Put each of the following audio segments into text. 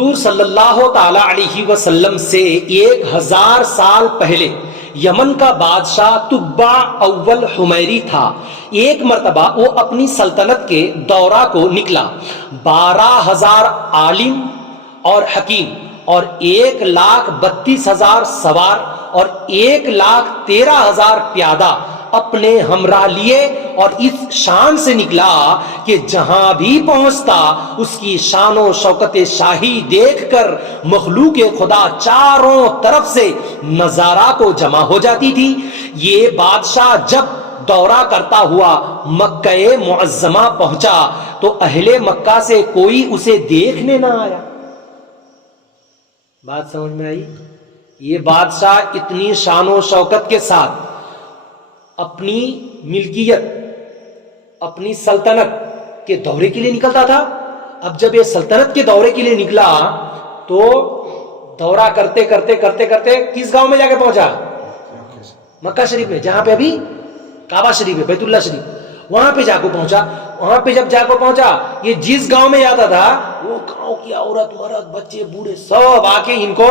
حضور صلی اللہ تعالی علیہ وسلم سے 1000 سال پہلے یمن کا بادشاہ تبع اول حمیری تھا. ایک مرتبہ وہ اپنی سلطنت کے دورہ کو نکلا. 12,000 عالم اور حکیم اور 1,32,000 سوار اور 1,13,000 پیادہ اپنے ہمراہ لیے اور اس شان سے نکلا کہ جہاں بھی پہنچتا اس کی شان و شوکت شاہی دیکھ کر مخلوق خدا چاروں طرف سے نظارہ کو جمع ہو جاتی تھی. یہ بادشاہ جب دورہ کرتا ہوا مکہ معظمہ پہنچا تو اہل مکہ سے کوئی اسے دیکھنے نہ آیا. بات سمجھ میں آئی؟ یہ بادشاہ اتنی شان و شوکت کے ساتھ اپنی ملکیت، اپنی سلطنت کے دورے کے لیے نکلتا تھا. اب جب یہ سلطنت کے دورے کے لیے نکلا تو دورہ کرتے کرتے کرتے کرتے کس گاؤں میں جا کے پہنچا؟ مکہ شریف میں، جہاں پہ ابھی کعبہ شریف ہے، بیت اللہ شریف، وہاں پہ جا کے پہنچا. وہاں پہ جب جا کے پہنچا، یہ جس گاؤں میں جاتا تھا وہ گاؤں کی عورت مرد بچے بوڑھے سب آ کے ان کو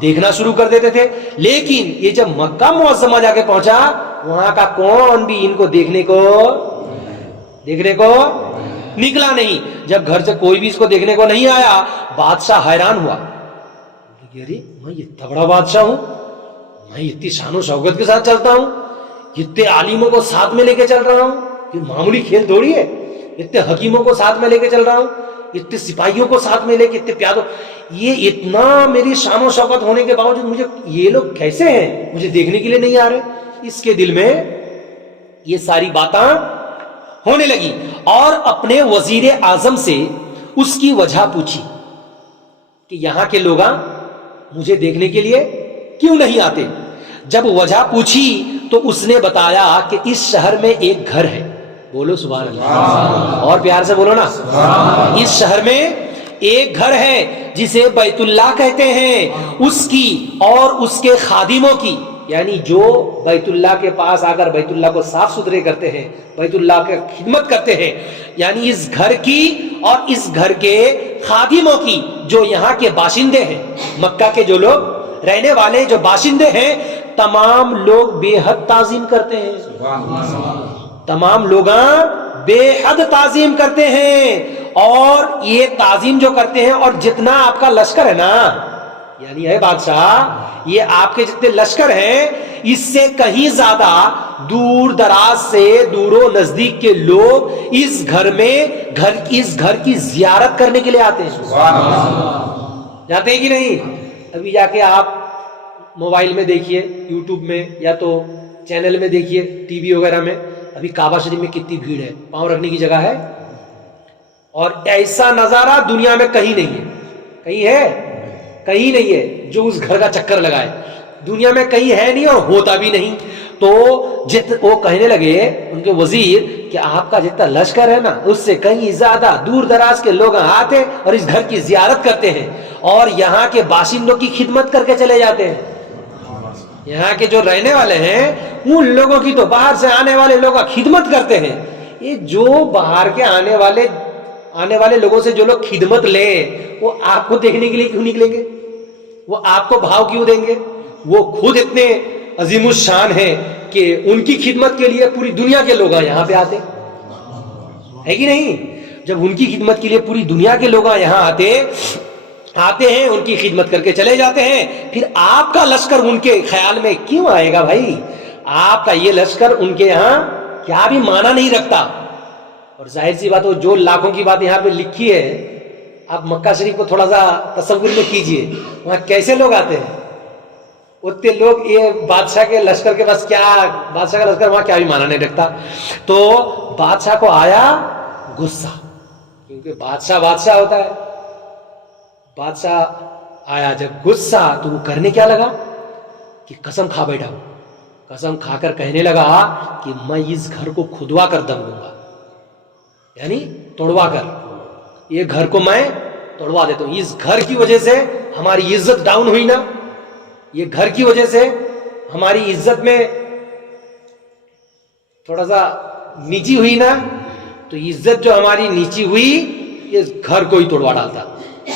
دیکھنا شروع کر دیتے تھے. لیکن یہ جب مکہ معظمہ جا کے پہنچا وہاں کا کون بھی ان کو دیکھنے کو نکلا نہیں. جب گھر سے کوئی بھی اس کو دیکھنے کو نہیں آیا بادشاہ حیران ہوا. ارے میں اتنا بڑا بادشاہ ہوں، میں اتنی شان و شوکت کے ساتھ چلتا ہوں، اتنے عالموں کو ساتھ میں لے کے چل رہا ہوں، یہ معمولی کھیل تھوڑی ہے. اتنے حکیموں کو ساتھ میں لے کے چل رہا ہوں، اتنے سپاہیوں کو ساتھ میں لے کے، اتنے پیادوں، یہ اتنا میری شان و شوکت ہونے کے باوجود مجھے یہ لوگ کیسے ہیں، مجھے دیکھنے کے لیے نہیں آ رہے. اس کے دل میں یہ ساری باتیں ہونے لگی اور اپنے وزیر اعظم سے اس کی وجہ پوچھی کہ یہاں کے لوگ مجھے دیکھنے کے لیے کیوں نہیں آتے. جب وجہ پوچھی تو اس نے بتایا کہ اس شہر میں ایک گھر ہے. بولو سبحان اللہ، اور پیار سے بولو نا. اس شہر میں ایک گھر ہے جسے بیت اللہ کہتے ہیں، اس کی اور اس کے خادموں کی، یعنی جو بیت اللہ کے پاس آ کر بیت اللہ کو صاف ستھرے کرتے ہیں، بیت اللہ کی خدمت کرتے ہیں، یعنی اس گھر کی اور اس گھر کے خادموں کی، جو یہاں کے باشندے ہیں، مکہ کے جو لوگ رہنے والے جو باشندے ہیں، تمام لوگ بے حد تعظیم کرتے ہیں. تمام لوگ بے حد تعظیم کرتے ہیں. اور یہ تعظیم جو کرتے ہیں، اور جتنا آپ کا لشکر ہے نا، یعنی ہے بادشاہ، یہ آپ کے جتنے لشکر ہیں اس سے کہیں زیادہ دور دراز سے، دور و نزدیک کے لوگ اس گھر میں اس گھر کی زیارت کرنے کے لیے آتے ہیں. جاتے ہیں کہ نہیں؟ ابھی جا کے آپ موبائل میں دیکھیے، یوٹیوب میں یا تو چینل میں دیکھیے، ٹی وی وغیرہ میں، ابھی کعبہ شریف میں کتنی بھیڑ ہے، پاؤں رکھنے کی جگہ ہے. اور ایسا نظارہ دنیا میں کہیں نہیں ہے. کہیں ہے؟ کہیں نہیں ہے جو اس گھر کا چکر لگائے. دنیا میں کہیں ہے نہیں اور ہوتا بھی نہیں. تو وہ کہنے لگے ان کے وزیر کہ آپ کا جتنا لشکر ہے نا، اس سے کہیں زیادہ دور دراز کے لوگ آتے اور اس گھر کی زیارت کرتے ہیں اور یہاں کے باشندوں کی خدمت کر کے چلے جاتے ہیں. یہاں کے جو رہنے والے ہیں ان لوگوں کی تو باہر سے آنے والے لوگ خدمت کرتے ہیں. یہ جو باہر کے آنے والے لوگوں سے جو لوگ خدمت لیں، وہ آپ کو دیکھنے کے لیے کیوں نکلیں گے؟ وہ آپ کو بھاؤ کیوں دیں گے؟ وہ خود اتنے عظیم الشان ہیں کہ ان کی خدمت کے لیے پوری دنیا کے لوگ یہاں پہ آتے ہے کہ نہیں؟ جب ان کی خدمت کے لیے پوری دنیا کے لوگ یہاں آتے ہیں، ان کی خدمت کر کے چلے جاتے ہیں، پھر آپ کا لشکر ان کے خیال میں کیوں آئے گا بھائی؟ آپ کا یہ لشکر ان کے یہاں کیا بھی معنی نہیں رکھتا. اور ظاہر سی بات ہو، جو لاکھوں کی بات یہاں پہ لکھی ہے، آپ مکہ شریف کو تھوڑا سا تصور میں کیجئے، وہاں کیسے لوگ آتے ہیں. اتنے لوگ، یہ بادشاہ کے لشکر کے پاس کیا، بادشاہ کا لشکر وہاں کیا بھی معنی نہیں رکھتا. تو بادشاہ کو آیا غصہ، کیونکہ بادشاہ ہوتا ہے. بادشاہ آیا جب غصہ تو وہ کرنے کیا لگا کہ قسم کھا بیٹھا. قسم کھا کر کہنے لگا کہ میں اس گھر کو کھدوا کر دم دوں گا، یعنی توڑوا کر، یہ گھر کو میں توڑوا دیتا ہوں. اس گھر کی وجہ سے ہماری عزت ڈاؤن ہوئی نا، یہ گھر کی وجہ سے ہماری عزت میں تھوڑا سا نیچی ہوئی نا، تو عزت جو ہماری نیچی ہوئی، یہ گھر کو ہی توڑوا ڈالتا.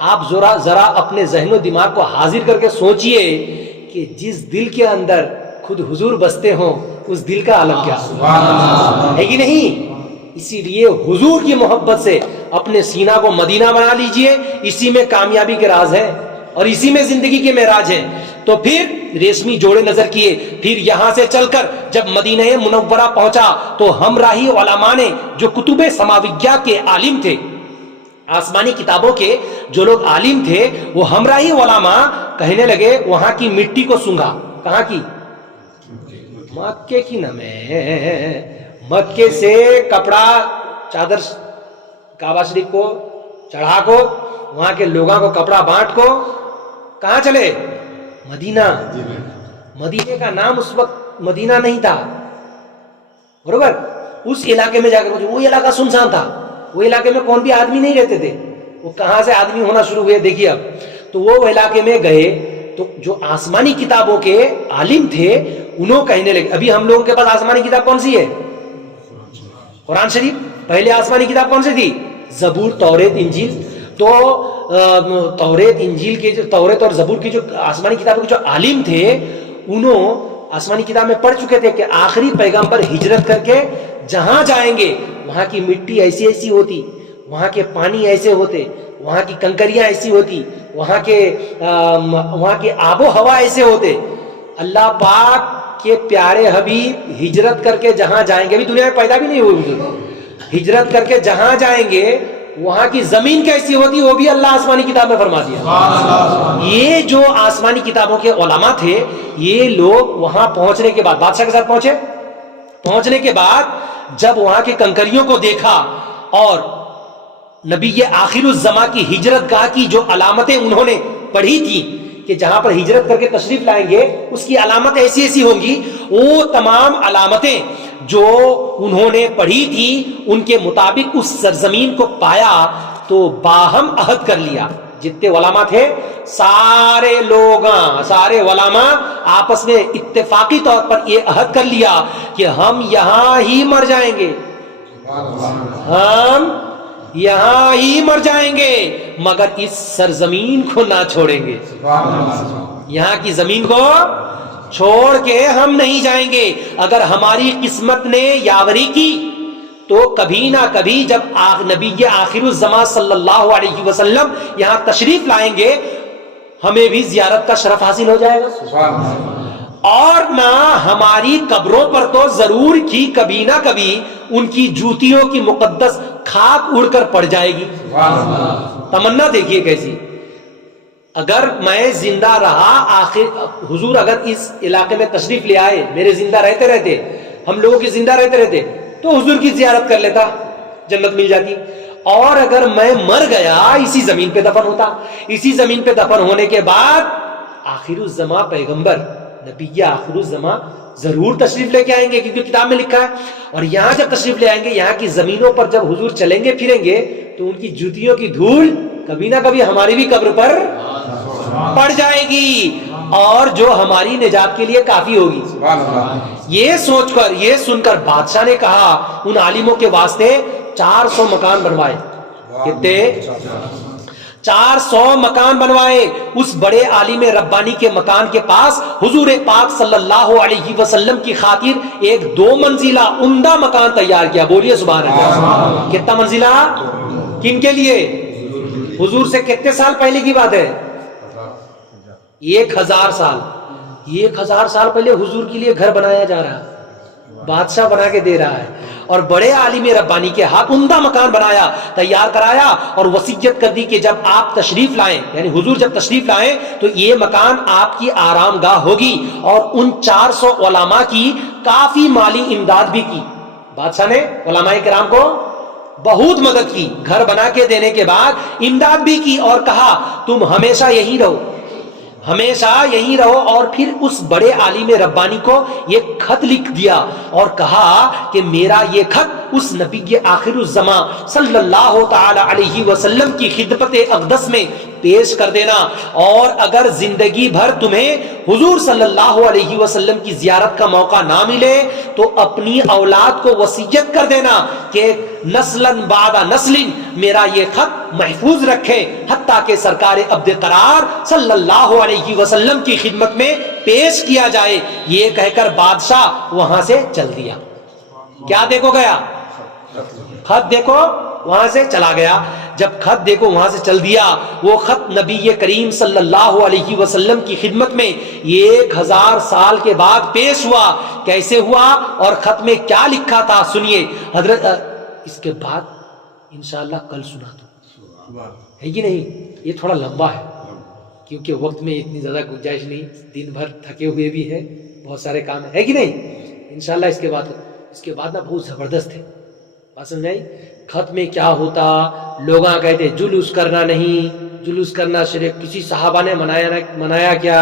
آپ ذرا اپنے ذہن و دماغ کو حاضر کر کے سوچئے کہ جس دل کے اندر خود حضور بستے ہوں اس دل کا عالم کیا ہے کہ نہیں؟ اسی لیے حضور کی محبت سے اپنے سینہ کو مدینہ بنا لیجئے، اسی میں کامیابی کے راز ہے اور اسی میں زندگی کے معراج ہے۔ تو پھر ریشمی جوڑے نظر کیے، پھر یہاں سے چل کر جب مدینہ منورہ پہنچا تو ہمراہی علماء نے جو کتب سماویہ کے عالم تھے، آسمانی کتابوں کے جو لوگ عالم تھے، وہ ہمراہی علماء کہنے لگے وہاں کی مٹی کو سونگھا۔ کہاں کی؟ مکے کی نہ میں مکے سے کپڑا چادر کعبہ شریف کو چڑھا کو، وہاں کے لوگوں کو کپڑا بانٹ کو کہاں چلے؟ مدینہ۔ مدینے کا نام اس وقت مدینہ نہیں تھا، برابر؟ اس علاقے میں جا کر وہ علاقہ سنسان تھا، وہ علاقے میں کون بھی آدمی نہیں رہتے تھے، وہ کہاں سے آدمی ہونا شروع ہوئے دیکھیے اب۔ تو وہ علاقے میں گئے تو جو آسمانی کتابوں کے عالم تھے انہوں کہنے لگے، ابھی ہم لوگوں کے پاس آسمانی کتاب کون سی ہے؟ قرآن شریف۔ پہلے آسمانی کتاب کون سی تھی؟ زبور، توریت، انجیل۔ تو توریت، انجیل کے جو توریت اور زبور کی جو آسمانی کتابوں کے جو عالم تھے انہوں آسمانی کتاب میں پڑھ چکے تھے کہ آخری پیغمبر ہجرت کر کے جہاں جائیں گے وہاں کی مٹی ایسی ایسی ہوتی، وہاں کے پانی ایسے ہوتے، وہاں کی کنکریاں ایسی ہوتی، وہاں کے آب و ہوا ایسے ہوتے۔ اللہ پاک کے پیارے حبیب ہجرت کر کے جہاں جائیں گے، ابھی دنیا میں پیدا بھی نہیں ہوئی، ہجرت کر کے جہاں جائیں گے وہاں کی زمین کیسی ہوتی وہ بھی اللہ آسمانی کتاب میں فرما دیا۔ یہ جو آسمانی کتابوں کے علماء تھے، یہ لوگ وہاں پہنچنے کے بعد بادشاہ کے ساتھ پہنچنے کے بعد جب وہاں کے کنکریوں کو دیکھا اور نبی آخر الزماں کی ہجرت گاہ کی جو علامتیں انہوں نے پڑھی تھی کہ جہاں پر ہجرت کر کے تشریف لائیں گے اس کی علامت ایسی ایسی ہوں گی، وہ تمام علامتیں جو انہوں نے پڑھی تھی ان کے مطابق اس سرزمین کو پایا تو باہم عہد کر لیا۔ جتنے علماء تھے سارے علماء آپس میں اتفاقی طور پر یہ عہد کر لیا کہ ہم یہاں ہی مر جائیں گے، ہم یہاں ہی مر جائیں گے مگر اس سرزمین کو نہ چھوڑیں گے، یہاں کی زمین کو چھوڑ کے ہم نہیں جائیں گے۔ اگر ہماری قسمت نے یاوری کی تو کبھی نہ کبھی جب نبی آخر الزمان صلی اللہ علیہ وسلم یہاں تشریف لائیں گے ہمیں بھی زیارت کا شرف حاصل ہو جائے گا، اور نہ ہماری قبروں پر تو ضرور ہی کبھی نہ کبھی ان کی جوتیوں کی مقدس خاک اڑ کر پڑ جائے گی۔ تمنا دیکھیے کیسی، اگر میں زندہ رہا، آخر حضور اگر اس علاقے میں تشریف لے آئے، میرے زندہ رہتے ہم لوگوں کی زندہ رہتے تو حضور کی زیارت کر لیتا، جنت مل جاتی۔ اور اگر میں مر گیا اسی زمین پہ دفن ہوتا، اسی زمین پہ دفن ہونے کے بعد آخر الزماں پیغمبر نبی آخر الزماں ضرور تشریف لے کے آئیں گے، کیونکہ کتاب میں لکھا ہے۔ اور یہاں جب تشریف لے آئیں گے، یہاں کی زمینوں پر جب حضور چلیں گے پھریں گے تو ان کی جوتیوں کی دھول کبھی نہ کبھی ہماری بھی قبر پر پڑ جائے گی، اور جو ہماری نجات کے لیے کافی ہوگی۔ یہ سوچ کر، یہ سن کر بادشاہ نے کہا ان عالموں کے واسطے 400 مکان بنوائے۔ کتنے؟ 400 مکان بنوائے۔ اس بڑے عالم ربانی کے مکان کے پاس حضور پاک صلی اللہ علیہ وسلم کی خاطر ایک 2 منزلہ عمدہ مکان تیار کیا۔ بولیے سبحان اللہ۔ کتنا منزلہ؟ کن کے لیے؟ حضور سے کتنے سال پہلے کی بات ہے؟ 1000 سال۔ 1000 سال پہلے حضور کے لیے گھر بنایا جا رہا ہے، بادشاہ بنا کے دے رہا ہے، اور بڑے عالم ربانی کے ہاتھ عمدہ مکان بنایا، تیار کرایا، اور وصیت کر دی کہ جب آپ تشریف لائیں، یعنی حضور جب تشریف لائیں تو یہ مکان آپ کی آرام گاہ ہوگی۔ اور ان 400 علماء کی کافی مالی امداد بھی کی۔ بادشاہ نے علماء کرام کو بہت مدد کی، گھر بنا کے دینے کے بعد امداد بھی کی، اور کہا تم ہمیشہ یہی رہو، ہمیشہ یہی رہو۔ اور پھر اس بڑے عالم ربانی کو یہ خط لکھ دیا اور کہا کہ میرا یہ خط اس نبی آخر الزمان صلی اللہ تعالی علیہ وسلم کی خدمت اقدس میں پیش کر دینا. اور اگر زندگی بھر تمہیں حضور صلی اللہ علیہ وسلم کی زیارت کا موقع نہ ملے تو اپنی اولاد کو وصیت کر دینا کہ نسلاً بعد نسل میرا یہ خط محفوظ رکھیں حتیٰ کہ سرکار عبد قرار صلی اللہ علیہ وسلم کی خدمت میں پیش کیا جائے. یہ کہہ کر بادشاہ وہاں سے چل دیا. کیا دیکھو گیا؟ خط دیکھو وہاں سے چلا گیا. جب خط دیکھو وہاں سے چل دیا, وہ خط نبی کریم صلی اللہ علیہ وسلم کی خدمت میں 1000 سال کے بعد پیش ہوا. کیسے ہوا اور خط میں کیا لکھا تھا سنیے حضرت. اس کے بعد انشاءاللہ کل سنا دو, ہے کہ نہیں؟ یہ تھوڑا لمبا ہے کیونکہ وقت میں اتنی زیادہ گنجائش نہیں, دن بھر تھکے ہوئے بھی ہے, بہت سارے کام ہے کہ نہیں. انشاءاللہ اس کے بعد نا بہت زبردست ہے. بات سمجھ آئی؟ خط میں کیا ہوتا, لوگ کہتے جلوس کرنا نہیں, جلوس کرنا شرک, کسی صحابہ نے منایا کیا,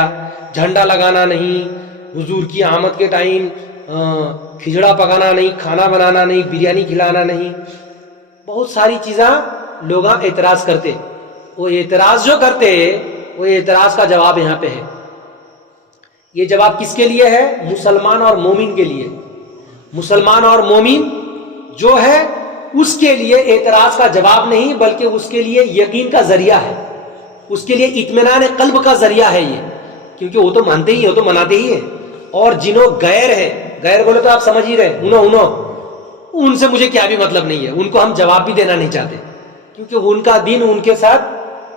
جھنڈا لگانا نہیں, حضور کی آمد کے ٹائم کھچڑا پکانا نہیں, کھانا بنانا نہیں, بریانی کھلانا نہیں, بہت ساری چیزاں لوگ اعتراض کرتے. وہ اعتراض جو کرتے وہ اعتراض کا جواب یہاں پہ ہے. یہ جواب کس کے لیے ہے؟ مسلمان اور مومن کے لیے. مسلمان اور مومن جو ہے اس کے لیے اعتراض کا جواب نہیں بلکہ اس کے لیے یقین کا ذریعہ ہے, اس کے لیے اطمینان قلب کا ذریعہ ہے یہ, کیونکہ وہ تو مانتے ہی, وہ تو مناتے ہی ہیں. اور جنہوں غیر ہے, غیر بولے تو آپ سمجھ ہی رہے, ان سے مجھے کیا بھی مطلب نہیں ہے, ان کو ہم جواب بھی دینا نہیں چاہتے کیونکہ ان کا دین ان کے ساتھ,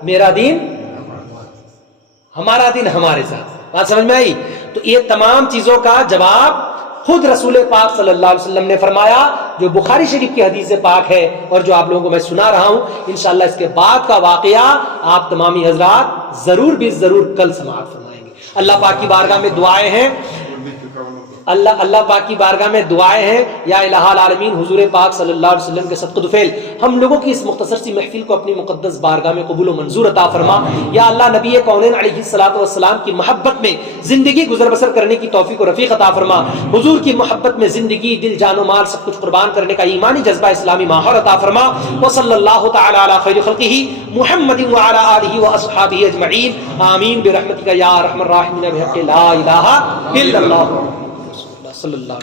میرا دین ہمارا دین ہمارے ساتھ. بات سمجھ میں آئی؟ تو یہ تمام چیزوں کا جواب خود رسول پاک صلی اللہ علیہ وسلم نے فرمایا, جو بخاری شریف کی حدیث پاک ہے اور جو آپ لوگوں کو میں سنا رہا ہوں. انشاءاللہ اس کے بعد کا واقعہ آپ تمامی حضرات ضرور بھی ضرور کل سماعت فرمائیں گے. اللہ پاک کی بارگاہ میں دعائیں ہیں, اللہ پاک کی بارگاہ میں دعائیں ہیں, یا الہ العالمین حضور پاک صلی اللہ علیہ وسلم کے صدقہ دفعل ہم لوگوں کی اس مختصر سی محفل کو اپنی مقدس بارگاہ میں قبول و منظور عطا فرما. یا اللہ نبی کونین علیہ الصلوۃ والسلام کی محبت میں زندگی گزر بسر کرنے کی توفیق و رفیق عطا فرما. حضور کی محبت میں زندگی, دل, جان و مال سب کچھ قربان کرنے کا ایمانی جذبہ اسلامی ماحول عطا فرما. وصلی اللہ تعالی علی خیر خلقہ محمد وعلی آلہ واصحابہ اجمعین. آمین برحمتک یا ارحم الراحمین بحق لا الہ الا اللہ صلی اللہ